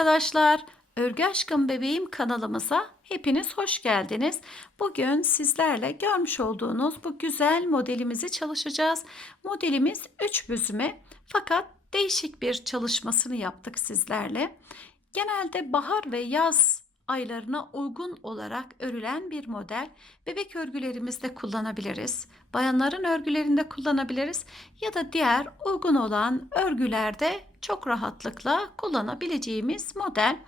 arkadaşlar. Örgü Aşkım Bebeğim kanalımıza hepiniz hoş geldiniz. Bugün sizlerle görmüş olduğunuz bu güzel modelimizi çalışacağız. Modelimiz 3 büzme fakat değişik bir çalışmasını yaptık sizlerle. Genelde bahar ve yaz aylarına uygun olarak örülen bir model. Bebek örgülerimizde kullanabiliriz. Bayanların örgülerinde kullanabiliriz ya da diğer uygun olan örgülerde çok rahatlıkla kullanabileceğimiz model.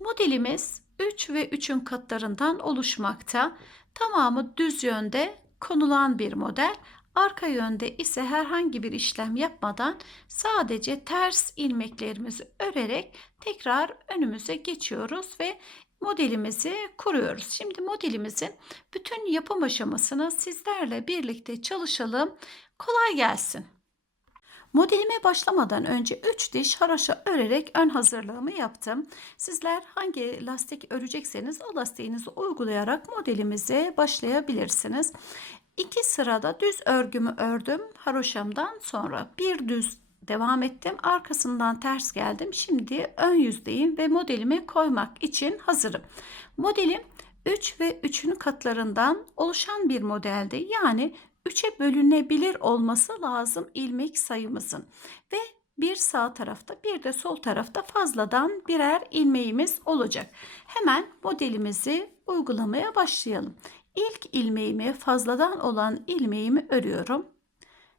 Modelimiz 3 ve 3'ün katlarından oluşmakta. Tamamı düz yönde konulan bir model. Arka yönde ise herhangi bir işlem yapmadan sadece ters ilmeklerimizi örerek tekrar önümüze geçiyoruz ve modelimizi kuruyoruz. Şimdi modelimizin bütün yapım aşamasını sizlerle birlikte çalışalım. Kolay gelsin. Modelime başlamadan önce 3 diş haraşa örerek ön hazırlığımı yaptım. Sizler hangi lastik örecekseniz o lastiğinizi uygulayarak modelimize başlayabilirsiniz. İki sırada düz örgümü ördüm haroşamdan sonra bir düz devam ettim. Arkasından ters geldim. Şimdi ön yüzdeyim ve modelimi koymak için hazırım. Modelim 3 ve 3'ün katlarından oluşan bir modeldi. Yani 3'e bölünebilir olması lazım ilmek sayımızın. Ve bir sağ tarafta bir de sol tarafta fazladan birer ilmeğimiz olacak. Hemen modelimizi uygulamaya başlayalım. İlk ilmeğimi fazladan olan ilmeğimi örüyorum.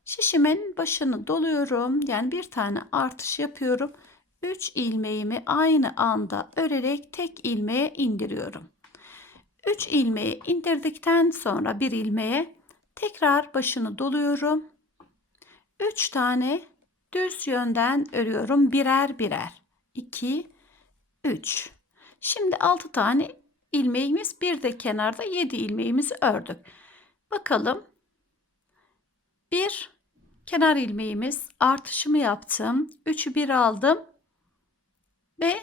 Şişimin başını doluyorum. Yani bir tane artış yapıyorum. 3 ilmeğimi aynı anda örerek tek ilmeğe indiriyorum. 3 ilmeği indirdikten sonra bir ilmeğe tekrar başını doluyorum. 3 tane düz yönden örüyorum birer birer. 2 3 Şimdi 6 tane ilmeğimiz bir de kenarda 7 ilmeğimizi ördük. Bakalım. 1 kenar ilmeğimiz artışımı yaptım. 3'ü bir aldım ve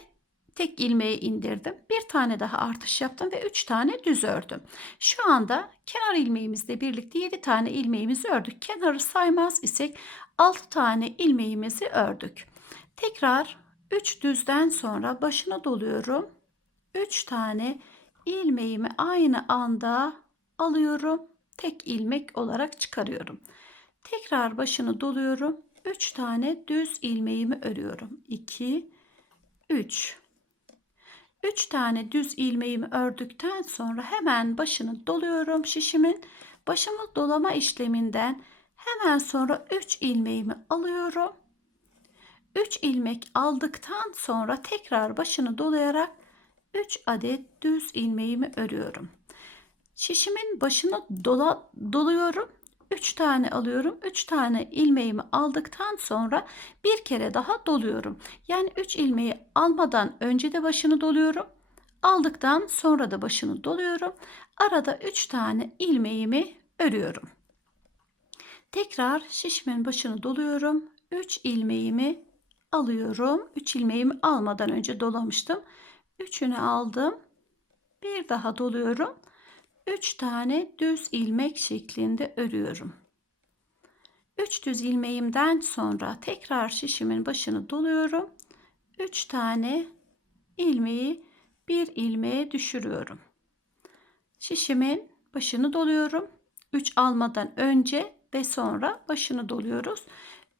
tek ilmeği indirdim. Bir tane daha artış yaptım ve 3 tane düz ördüm. Şu anda kenar ilmeğimizle birlikte 7 tane ilmeğimizi ördük. Kenarı saymaz isek 6 tane ilmeğimizi ördük. Tekrar 3 düzden sonra başına doluyorum. 3 tane ilmeğimi aynı anda alıyorum. Tek ilmek olarak çıkarıyorum. Tekrar başını doluyorum. 3 tane düz ilmeğimi örüyorum. 2 3 3 tane düz ilmeğimi ördükten sonra hemen başını doluyorum şişimin. Başımı dolama işleminden hemen sonra 3 ilmeğimi alıyorum. 3 ilmek aldıktan sonra tekrar başını dolayarak 3 adet düz ilmeğimi örüyorum. Şişimin başını dola, doluyorum. 3 tane alıyorum. 3 tane ilmeğimi aldıktan sonra bir kere daha doluyorum. Yani 3 ilmeği almadan önce de başını doluyorum. Aldıktan sonra da başını doluyorum. Arada 3 tane ilmeğimi örüyorum. Tekrar şişimin başını doluyorum. 3 ilmeğimi alıyorum. 3 ilmeğimi almadan önce dolamıştım. Üçünü aldım. Bir daha doluyorum. 3 tane düz ilmek şeklinde örüyorum. 3 düz ilmeğimden sonra tekrar şişimin başını doluyorum. 3 tane ilmeği bir ilmeğe düşürüyorum. Şişimin başını doluyorum. 3 almadan önce ve sonra başını doluyoruz.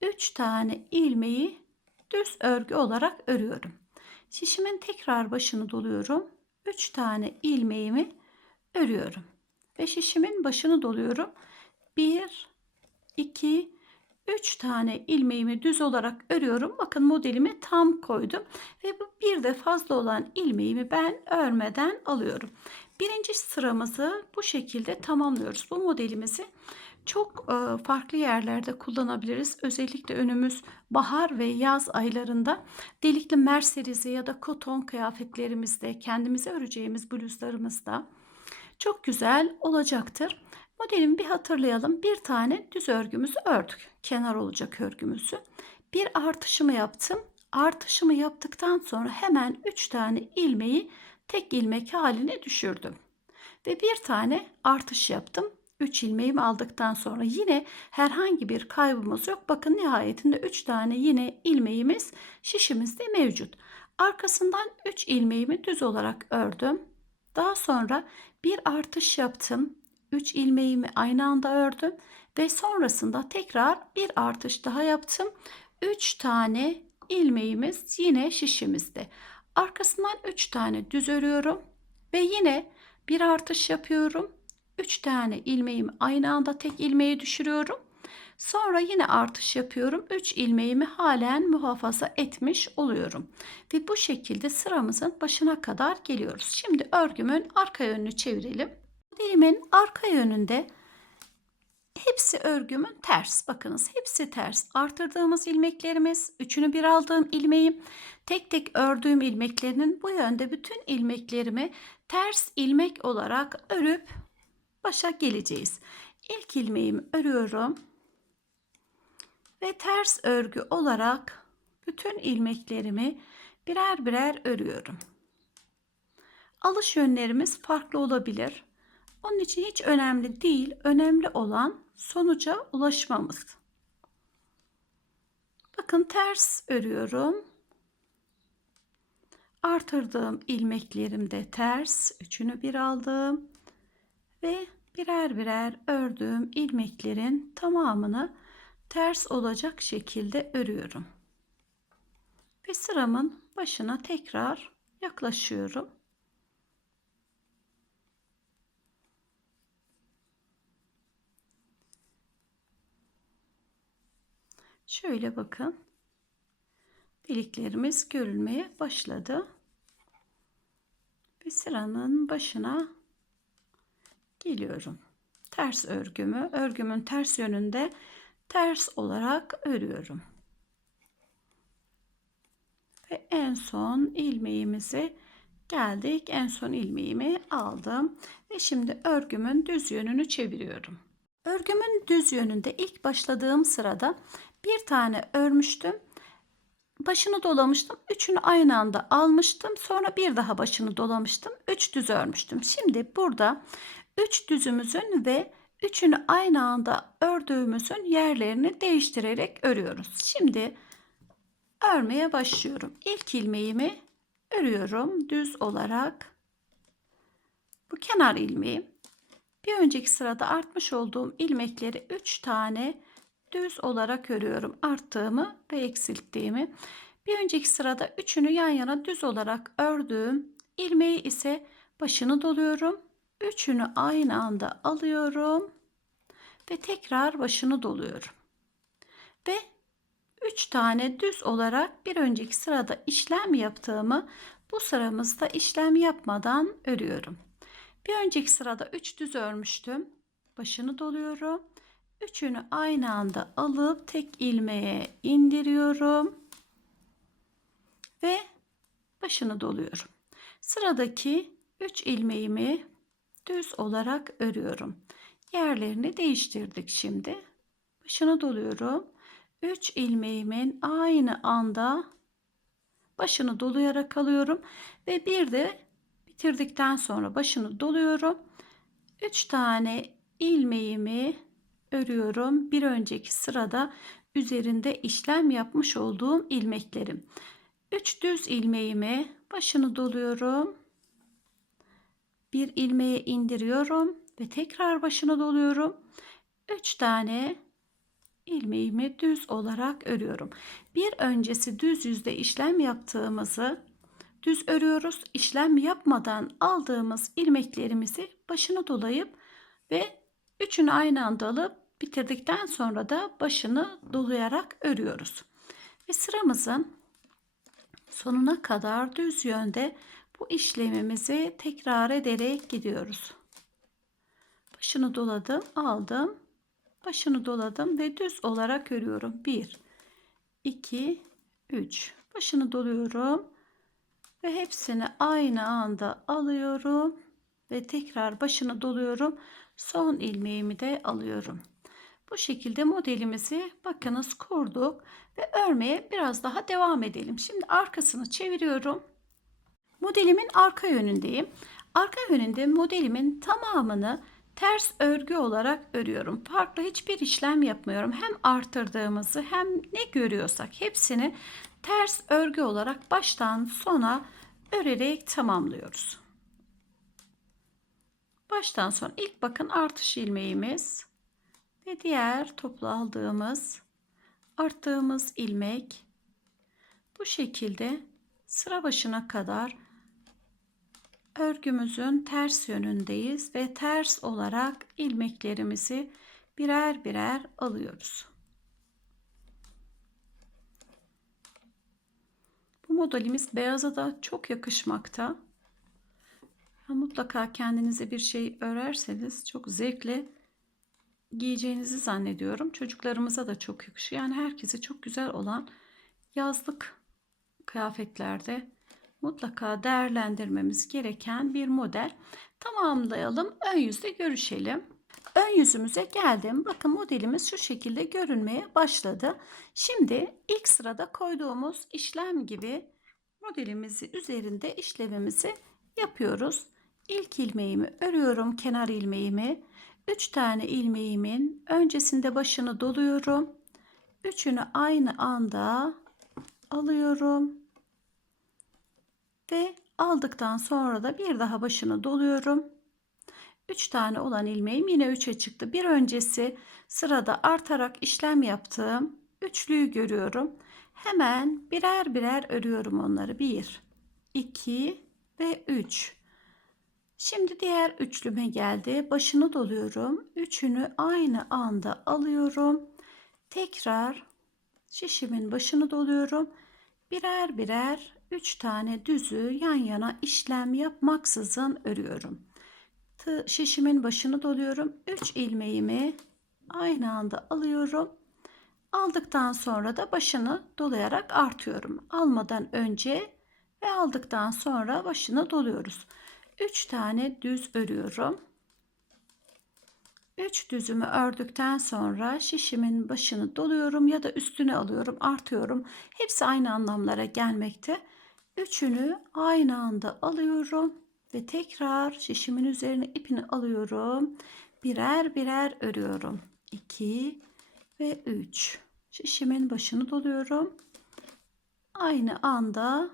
3 tane ilmeği düz örgü olarak örüyorum. Şişimin tekrar başını doluyorum. 3 tane ilmeğimi örüyorum. Ve şişimin başını doluyorum. 1 2 3 tane ilmeğimi düz olarak örüyorum. Bakın modelimi tam koydum ve bu bir de fazla olan ilmeğimi ben örmeden alıyorum. Birinci sıramızı bu şekilde tamamlıyoruz. Bu modelimizi çok e, farklı yerlerde kullanabiliriz. Özellikle önümüz bahar ve yaz aylarında delikli merserize ya da koton kıyafetlerimizde, kendimize öreceğimiz bluzlarımızda çok güzel olacaktır. Modelimi bir hatırlayalım. Bir tane düz örgümüzü ördük. Kenar olacak örgümüzü. Bir artışımı yaptım. Artışımı yaptıktan sonra hemen 3 tane ilmeği tek ilmek haline düşürdüm. Ve bir tane artış yaptım. 3 ilmeğimi aldıktan sonra yine herhangi bir kaybımız yok. Bakın nihayetinde 3 tane yine ilmeğimiz şişimizde mevcut. Arkasından 3 ilmeğimi düz olarak ördüm. Daha sonra bir artış yaptım. 3 ilmeğimi aynı anda ördüm ve sonrasında tekrar bir artış daha yaptım. 3 tane ilmeğimiz yine şişimizde. Arkasından 3 tane düz örüyorum ve yine bir artış yapıyorum. 3 tane ilmeğimi aynı anda tek ilmeği düşürüyorum. Sonra yine artış yapıyorum. 3 ilmeğimi halen muhafaza etmiş oluyorum. Ve bu şekilde sıramızın başına kadar geliyoruz. Şimdi örgümün arka yönünü çevirelim. Modelimin arka yönünde hepsi örgümün ters. Bakınız hepsi ters. Artırdığımız ilmeklerimiz, üçünü bir aldığım ilmeğim, tek tek ördüğüm ilmeklerinin bu yönde bütün ilmeklerimi ters ilmek olarak örüp başa geleceğiz. İlk ilmeğimi örüyorum ve ters örgü olarak bütün ilmeklerimi birer birer örüyorum. Alış yönlerimiz farklı olabilir. Onun için hiç önemli değil. Önemli olan sonuca ulaşmamız. Bakın ters örüyorum. Artırdığım ilmeklerimde ters. Üçünü bir aldım. Ve birer birer ördüğüm ilmeklerin tamamını ters olacak şekilde örüyorum. Ve sıramın başına tekrar yaklaşıyorum. Şöyle bakın. Deliklerimiz görülmeye başladı. Ve sıranın başına geliyorum. Ters örgümü, örgümün ters yönünde ters olarak örüyorum. Ve en son ilmeğimizi geldik. En son ilmeğimi aldım ve şimdi örgümün düz yönünü çeviriyorum. Örgümün düz yönünde ilk başladığım sırada bir tane örmüştüm. Başını dolamıştım. Üçünü aynı anda almıştım. Sonra bir daha başını dolamıştım. Üç düz örmüştüm. Şimdi burada üç düzümüzün ve üçünü aynı anda ördüğümüzün yerlerini değiştirerek örüyoruz. Şimdi örmeye başlıyorum. İlk ilmeğimi örüyorum düz olarak. Bu kenar ilmeğim. Bir önceki sırada artmış olduğum ilmekleri 3 tane düz olarak örüyorum. Arttığımı ve eksilttiğimi. Bir önceki sırada üçünü yan yana düz olarak ördüğüm ilmeği ise başını doluyorum. Üçünü aynı anda alıyorum ve tekrar başını doluyorum. Ve 3 tane düz olarak bir önceki sırada işlem yaptığımı bu sıramızda işlem yapmadan örüyorum. Bir önceki sırada 3 düz örmüştüm. Başını doluyorum. Üçünü aynı anda alıp tek ilmeğe indiriyorum. Ve başını doluyorum. Sıradaki 3 ilmeğimi düz olarak örüyorum. Yerlerini değiştirdik şimdi. Başını doluyorum. 3 ilmeğimin aynı anda başını dolayarak alıyorum ve bir de bitirdikten sonra başını doluyorum. 3 tane ilmeğimi örüyorum. Bir önceki sırada üzerinde işlem yapmış olduğum ilmeklerim. 3 düz ilmeğimi başını doluyorum. Bir ilmeğe indiriyorum ve tekrar başına doluyorum. 3 tane ilmeğimi düz olarak örüyorum. Bir öncesi düz yüzde işlem yaptığımızı düz örüyoruz. İşlem yapmadan aldığımız ilmeklerimizi başına dolayıp ve üçünü aynı anda alıp bitirdikten sonra da başını dolayarak örüyoruz. Ve sıramızın sonuna kadar düz yönde bu işlemimizi tekrar ederek gidiyoruz. Başını doladım, aldım. Başını doladım ve düz olarak örüyorum. 1 2 3 başını doluyorum ve hepsini aynı anda alıyorum ve tekrar başını doluyorum. Son ilmeğimi de alıyorum. Bu şekilde modelimizi bakınız kurduk ve örmeye biraz daha devam edelim. Şimdi arkasını çeviriyorum. Modelimin arka yönündeyim. Arka yönünde modelimin tamamını ters örgü olarak örüyorum. Farklı hiçbir işlem yapmıyorum. Hem artırdığımızı hem ne görüyorsak hepsini ters örgü olarak baştan sona örerek tamamlıyoruz. Baştan sona ilk bakın artış ilmeğimiz ve diğer toplu aldığımız arttığımız ilmek bu şekilde sıra başına kadar örgümüzün ters yönündeyiz ve ters olarak ilmeklerimizi birer birer alıyoruz. Bu modelimiz beyaza da çok yakışmakta. Mutlaka kendinize bir şey örerseniz çok zevkle giyeceğinizi zannediyorum. Çocuklarımıza da çok yakışıyor. Yani herkese çok güzel olan yazlık kıyafetlerde mutlaka değerlendirmemiz gereken bir model. Tamamlayalım. Ön yüzde görüşelim. Ön yüzümüze geldim. Bakın modelimiz şu şekilde görünmeye başladı. Şimdi ilk sırada koyduğumuz işlem gibi modelimizi üzerinde işlemimizi yapıyoruz. İlk ilmeğimi örüyorum kenar ilmeğimi. 3 tane ilmeğimin öncesinde başını doluyorum. Üçünü aynı anda alıyorum. Ve aldıktan sonra da bir daha başını doluyorum. 3 tane olan ilmeğim yine 3'e çıktı. Bir öncesi sırada artarak işlem yaptığım üçlüyü görüyorum. Hemen birer birer örüyorum onları. 1, 2 ve 3. Şimdi diğer üçlüme geldi. Başını doluyorum. Üçünü aynı anda alıyorum. Tekrar şişimin başını doluyorum. Birer birer 3 tane düzü yan yana işlem yapmaksızın örüyorum. Şişimin başını doluyorum. 3 ilmeğimi aynı anda alıyorum. Aldıktan sonra da başını dolayarak artıyorum. Almadan önce ve aldıktan sonra başını doluyoruz. 3 tane düz örüyorum. 3 düzümü ördükten sonra şişimin başını doluyorum ya da üstüne alıyorum, artıyorum. Hepsi aynı anlamlara gelmekte. Üçünü aynı anda alıyorum ve tekrar şişimin üzerine ipini alıyorum. Birer birer örüyorum. 2 ve 3. Şişimin başını doluyorum. Aynı anda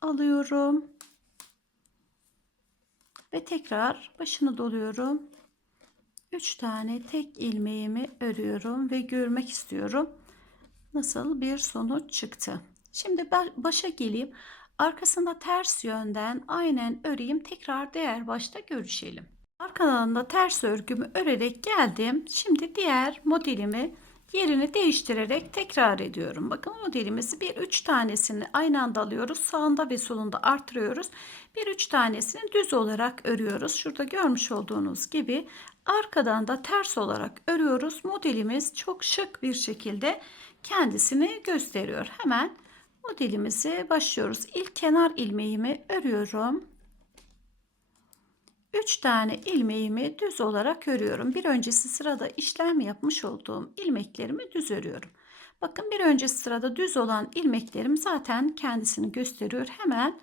alıyorum. Ve tekrar başını doluyorum. 3 tane tek ilmeğimi örüyorum ve görmek istiyorum. Nasıl bir sonuç çıktı. Şimdi başa geleyim. Arkasında ters yönden aynen öreyim. Tekrar diğer başta görüşelim. Arkadan da ters örgümü örerek geldim. Şimdi diğer modelimi yerini değiştirerek tekrar ediyorum. Bakın modelimizi bir üç tanesini aynı anda alıyoruz. Sağında ve solunda artırıyoruz. Bir üç tanesini düz olarak örüyoruz. Şurada görmüş olduğunuz gibi arkadan da ters olarak örüyoruz. Modelimiz çok şık bir şekilde kendisini gösteriyor. Hemen modelimize başlıyoruz. İlk kenar ilmeğimi örüyorum. 3 tane ilmeğimi düz olarak örüyorum. Bir öncesi sırada işlem yapmış olduğum ilmeklerimi düz örüyorum. Bakın bir öncesi sırada düz olan ilmeklerim zaten kendisini gösteriyor. Hemen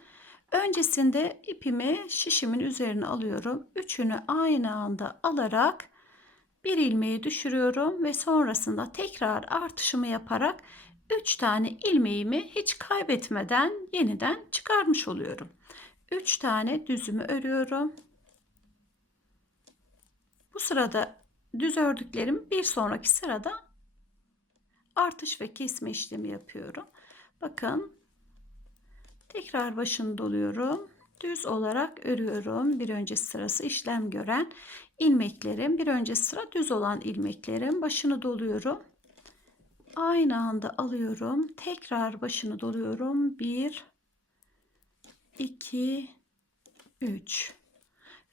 öncesinde ipimi şişimin üzerine alıyorum. Üçünü aynı anda alarak bir ilmeği düşürüyorum ve sonrasında tekrar artışımı yaparak 3 tane ilmeğimi hiç kaybetmeden yeniden çıkarmış oluyorum. 3 tane düzümü örüyorum. Bu sırada düz ördüklerim bir sonraki sırada artış ve kesme işlemi yapıyorum. Bakın tekrar başını doluyorum. Düz olarak örüyorum. Bir öncesi sırası işlem gören ilmeklerim. Bir öncesi sıra düz olan ilmeklerim. Başını doluyorum. Aynı anda alıyorum. Tekrar başını doluyorum. 1 2 3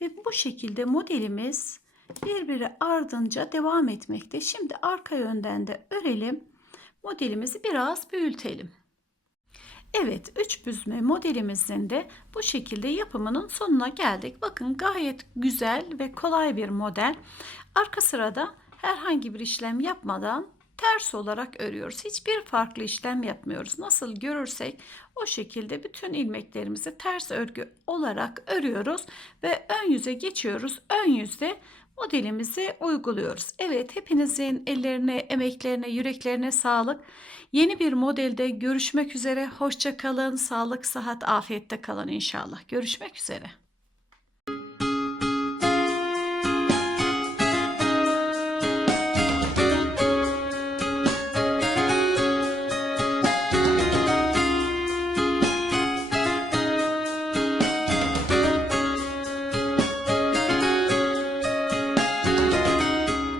ve bu şekilde modelimiz birbiri ardınca devam etmekte. Şimdi arka yönden de örelim. Modelimizi biraz büyütelim. Evet 3 büzme modelimizin de bu şekilde yapımının sonuna geldik. Bakın gayet güzel ve kolay bir model. Arka sırada herhangi bir işlem yapmadan ters olarak örüyoruz. Hiçbir farklı işlem yapmıyoruz. Nasıl görürsek o şekilde bütün ilmeklerimizi ters örgü olarak örüyoruz ve ön yüze geçiyoruz. Ön yüzde modelimizi uyguluyoruz. Evet hepinizin ellerine, emeklerine, yüreklerine sağlık. Yeni bir modelde görüşmek üzere. Hoşça kalın. Sağlık, sıhhat, afiyette kalın inşallah. Görüşmek üzere.